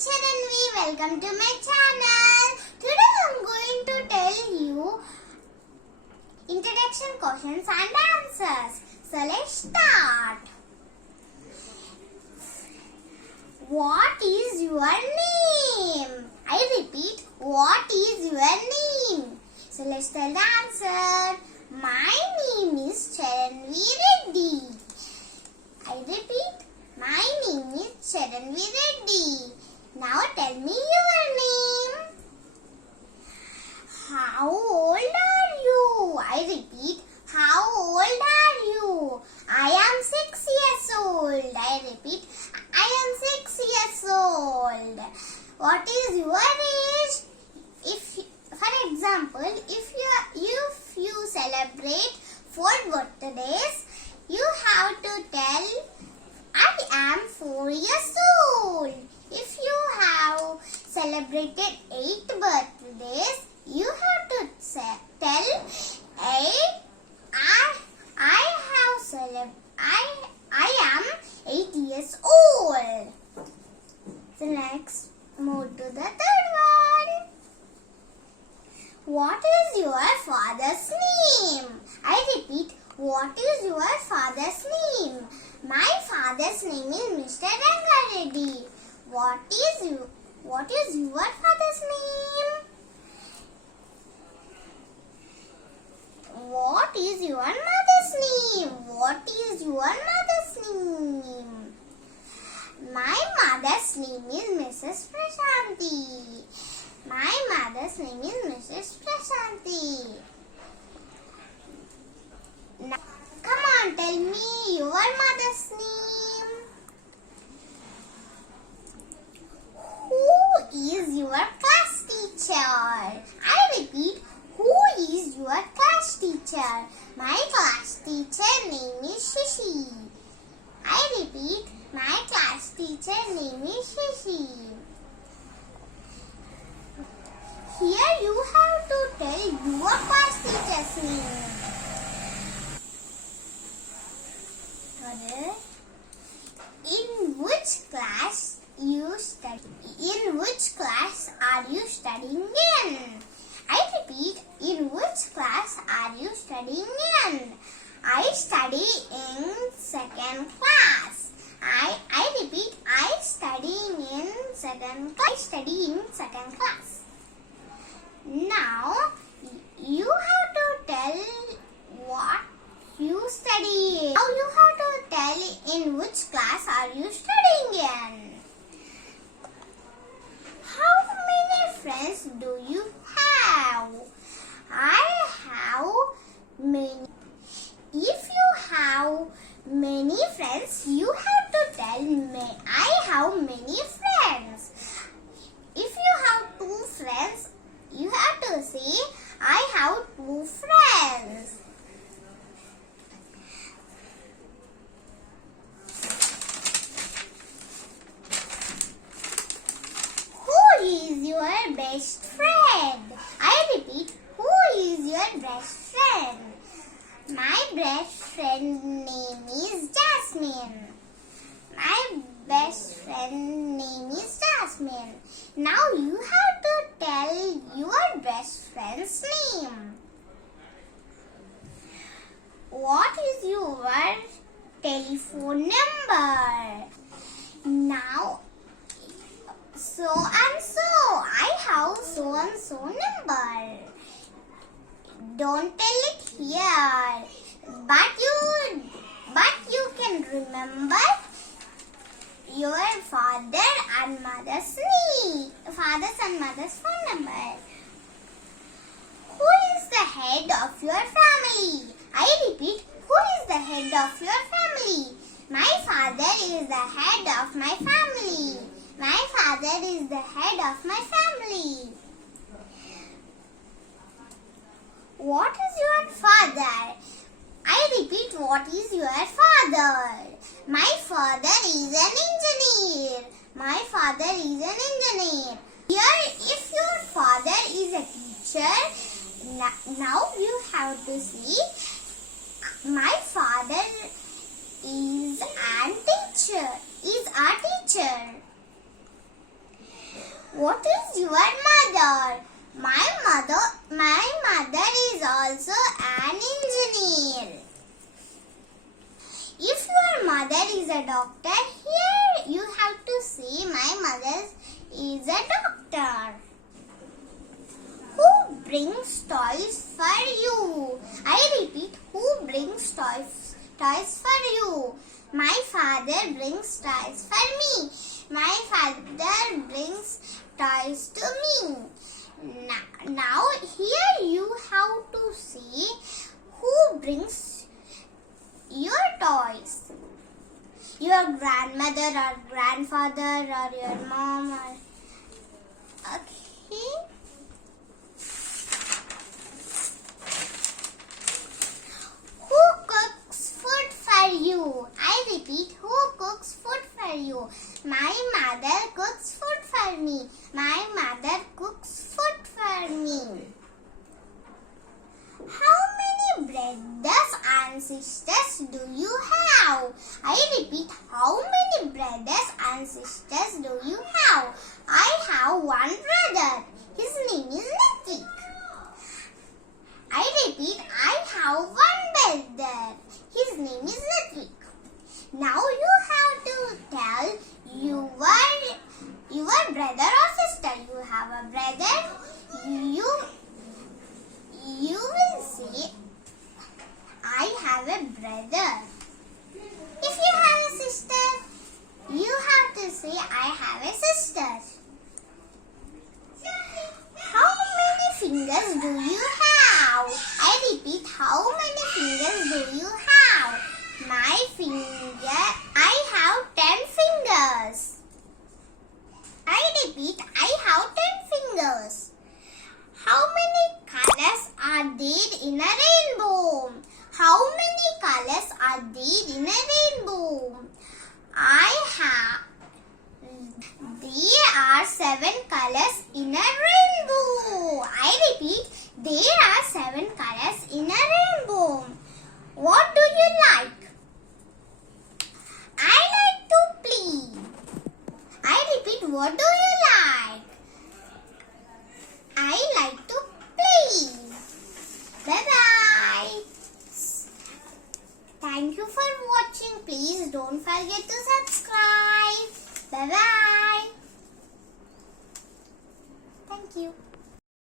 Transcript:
Chaaranvi, welcome to my channel. Today I am going to tell you introduction questions and answers. So let's start. What is your name? I repeat, what is your name? So let's tell the answer. My name is Chaaranvi Reddy. I repeat, my name is Chaaranvi Reddy. Now tell me your name. How old are you? I repeat, how old are you? I am 6 years old. I repeat, I am 6 years old. What is your age? For example, if you celebrate 4 birthdays, you have to tell, I am 4 years old. If you have celebrated 8 birthdays, you have to tell 8. I am 8 years old. So next, move to the third one. What is your father's name? I repeat, what is your father's name? My father's name is Mr. Reddy. What is your father's name? What is your mother's name? What is your mother's name? My mother's name is Mrs. Prashanti. My mother's name is Mrs. Prashanti. Now, come on, tell me your mother's name. Who is your class teacher? I repeat, who is your class teacher? My class teacher name is Shishi. I repeat, my class teacher name is Shishi. Here you have to tell your class teacher's name. In which class you study? In which class are you studying in? I repeat, in which class are you studying in? I study in 2nd class. I repeat, I study in 2nd class. I study in 2nd class. Now you have to tell what you study. Now you have to tell in which class are you studying in. How many friends do you have? I have many. If you have many friends, you have to tell me I have many friends. If you have 2 friends, you have to say I have 2 friends. Who is your best friend? I repeat, who is your best friend? My best friend name is Jasmine. My best friend name is Jasmine. Now you have to tell your best friend's name. What is your telephone number? Now, so and so. I have so and so number. Don't tell it here. But you can remember your father and mother's phone number. Who is the head of your family? I repeat, who is the head of your family? My father is the head of my family. My father is the head of my family. What is your father? I repeat, what is your father? My father is an engineer. My father is an engineer. Here, if your father is a teacher, now you have to see, my father is a teacher. What is your mother? My mother is also an engineer. If your mother is a doctor, here you have to say my mother is a doctor. Who brings toys for you? I repeat, who brings toys for you? My father brings toys for me. My father brings toys to me. Now here you have to say who brings your toys. Your grandmother or grandfather or your mom or okay. Who cooks food for you? I repeat, who cooks food for you? My mother cooks food for me. My mother cooks food for me. How many brothers and sisters do you have? I repeat, how many brothers and sisters do you have? I have one brother. His name is nithwik. I repeat, I have one brother. His name is nithwik. Now you have to tell your brother or sister. You have a brother. You will say, I have a brother. If you have a sister, you have to say, I have a sister. How many fingers do you have? I repeat, how many fingers do you have? I have 10 fingers. I repeat, I have 10 fingers. How many colors are there in a rainbow? How many colors are there in a rainbow? There are 7 colors in a rainbow. I repeat, there are 7 colors in a rainbow. What do you like? I like to play. I repeat, what do you like? I like to play. Bye-bye. Thank you for watching. Please don't forget to subscribe. Bye-bye. Thank you.